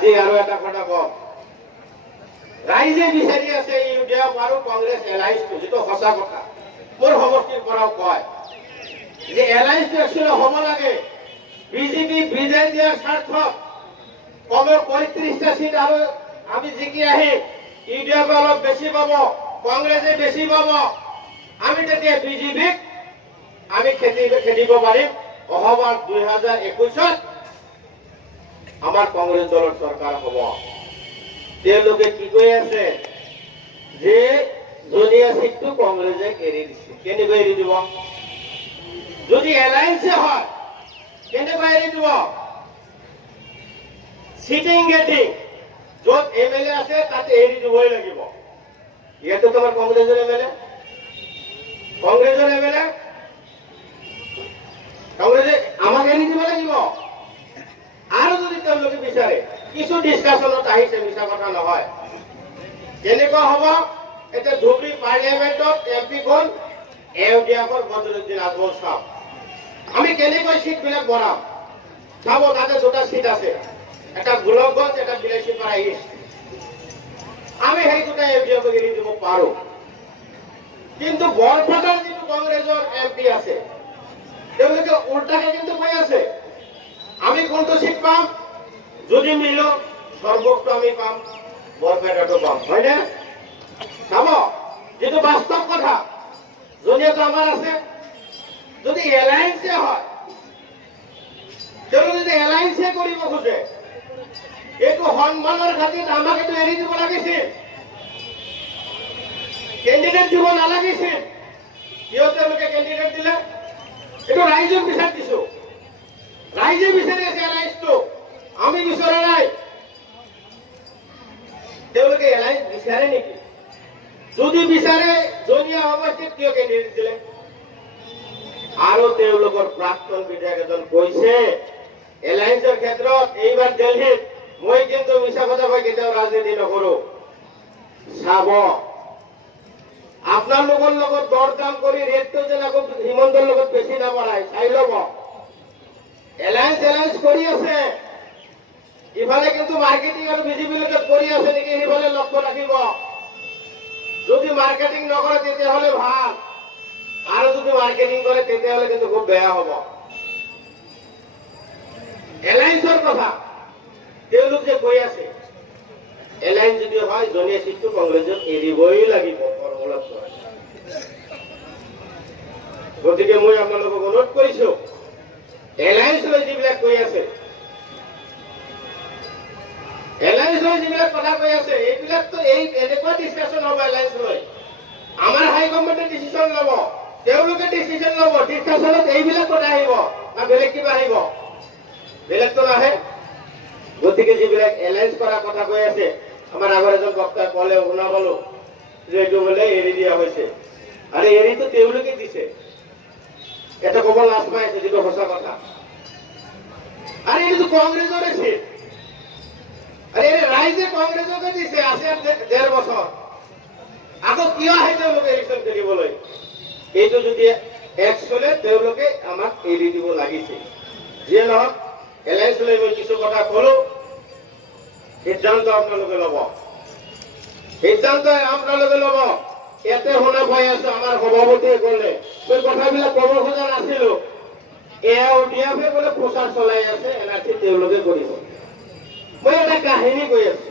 আজি আৰু এটা কথা কম, ৰাইজে বিচাৰি আছে ইউডিএফ আৰু কংগ্ৰেছ এলায়েন্সটো, যিটো সঁচা কথা। মোৰ সমষ্টিৰ পৰাও কয় যে এলায়েন্সটো একচুৱেলি হ'ব লাগে বিজেপি বিজয় দিয়াৰ স্বাৰ্থত। কমেও 35টা সিট আৰু আমি জিকি আহি ইউডিএফ অলপ বেছি পাব, কংগ্ৰেছে বেছি পাব, আমি তেতিয়া বিজেপিক আমি খেদিব পাৰিম। অহাবাৰ 2021-ত আমাৰ কংগ্ৰেছ দলৰ চৰকাৰ হ'ব। তেওঁলোকে কি কৈ আছে যে জনীয়া সিটটো কংগ্ৰেছে এৰি দিছে। কেনেকৈ এৰি দিব? যদি এলায়েন্সে হয় কেনেকৈ এৰি দিব? সিটিং গেটিং য'ত এমএলএ আছে তাতে এৰি দিবই লাগিব। ইয়াতো তোমাৰ কংগ্ৰেছৰ এমএলএ, কংগ্ৰেছে আমাক এৰি দিব লাগিব। আৰু যদি তেওঁলোকে বিচাৰে, কিছু ডিছকাশ্যনত আহিছে, মিছা কথা নহয়। কেনেকুৱা হ'ব? এতিয়া ধুবুৰী পাৰ্লিয়ামেণ্টত এমপিখন ইউডিএফৰ বদৰুদ্দিন আজমল চাওক। আমি কেনেকৈ সিটবিলাক বঢ়াম চাব। তাতে দুটা সিট আছে, এটা গোলকগঞ্জ, এটা বিলাসীপাৰা ইষ্ট। আমি সেই দুটা ইউডিএফক এৰি দিব পাৰো। কিন্তু বৰপেটাৰ যিটো কংগ্ৰেছৰ এমপি আছে, তেওঁলোকে উল্টাকে কিন্তু কৈ আছে আমি কোনটো সিট পাম, যদি মিলো সর্বোচ্চ আমি পাম, বৰপেটাটো পাম, হয়নে? চাব, যিটো বাস্তৱ কথা। জনীয়াটো আমাৰ আছে। যদি এলায়েন্সে হয়, তেওঁলোকে যদি এলায়েন্সে কৰিব খোজে, এইটো সন্মানৰ খাতিৰত আমাক এইটো এৰি দিব লাগিছিল, কেণ্ডিডেট দিব নালাগিছিল। কিয় তেওঁলোকে কেণ্ডিডেট দিলে? এইটো ৰাইজক বিচাৰ দিছো। ৰাইজে বিচাৰি আছে এলায়েন্সটো, আমি বিচৰা নাই। তেওঁলোকে এলায়েন্স বিচাৰে নেকি? যদি বিচাৰে জনীয়া সমষ্টিত কিয় কেণ্ডিডেট দিলে? আৰু তেওঁলোকৰ প্ৰাক্তন বিধায়ক এজন কৈছে এলায়েন্সৰ ক্ষেত্ৰত এইবাৰ দিল্লীত মই কিন্তু মিছা কথা কৈ কেতিয়াও ৰাজনীতি নকৰো। চাব, আপোনালোকৰ লগত দৰ দাম কৰি ৰেটটো যেন আকৌ হিমন্তৰ লগত বেছি নবঢ়াই চাই ল'ব। এলায়েন্স কৰি আছে, ইফালে কিন্তু মাৰ্কেটিং আৰু বিজেপিৰ লগত কৰি আছে নেকি, সিফালে লক্ষ্য ৰাখিব। যদি মাৰ্কেটিং নকৰে তেতিয়াহ'লে ভাল, আৰু যদি মাৰ্কেটিং কৰে তেতিয়াহ'লে কিন্তু খুব বেয়া হ'ব। এলায়েন্সৰ কথা তেওঁলোক যে কৈ আছে, এলায়েন্স যদি হয় জনীয়া সিটটো কংগ্ৰেছক এৰিবই লাগিব। গতিকে মই আপোনালোকক অনুৰোধ কৰিছো, এলায়েন্স লৈ যিবিলাক কৈ আছে, এলায়েন্স লৈ যিবিলাক কথা কৈ আছে, এইবিলাকতো এনেকুৱা ডিছকাশ্যন হ'ব। এলায়েন্স লৈ আমাৰ হাইকমাণ্ডে ডিচিশ্যন ল'ব, তেওঁলোকে ডিচিশ্যন ল'ব। ডিছকাশ্যনত এইবিলাক কথা আহিব না বেলেগ কিবা আহিব? বেলেগতো নাহে। গতিকে যিবিলাক এলায়েন্স কৰাৰ কথা কৈ আছে, আমাৰ আগৰ এজন বক্তাই ক'লে, শুনা পালো যে এইটো বোলে এৰি দিয়া হৈছে। আৰু এৰিটো তেওঁলোকে দিছে, এটা ক'ব লাজ পাই আছে, যিটো সঁচা কথা। আৰু এইটো কংগ্ৰেছৰে চিট। আৰু এই ৰাইজে কংগ্ৰেছকে দিছে, আছে 1.5 বছৰ। আকৌ কিয় আহে তেওঁলোকে ইলেকশ্যন খেলিবলৈ? এইটো যদি একচুৱেলি তেওঁলোকে আমাক এৰি দিব লাগিছিল। যিয়ে নহওক, এলায়েন্স লৈ মই কিছু কথা কলো, সিদ্ধান্ত আপোনালোকে ল'ব। সিদ্ধান্ত আপোনালোকে ল'ব। ইয়াতে শুনা পাই আছো আমাৰ সভাপতিয়ে ক'লে, মই কথাবিলাক ক'ব খোজা নাছিলো। ইউডিএফে বোলে প্ৰচাৰ চলাই আছে, এনআৰচি তেওঁলোকে কৰিব। মই এটা কাহিনী কৈ আছো।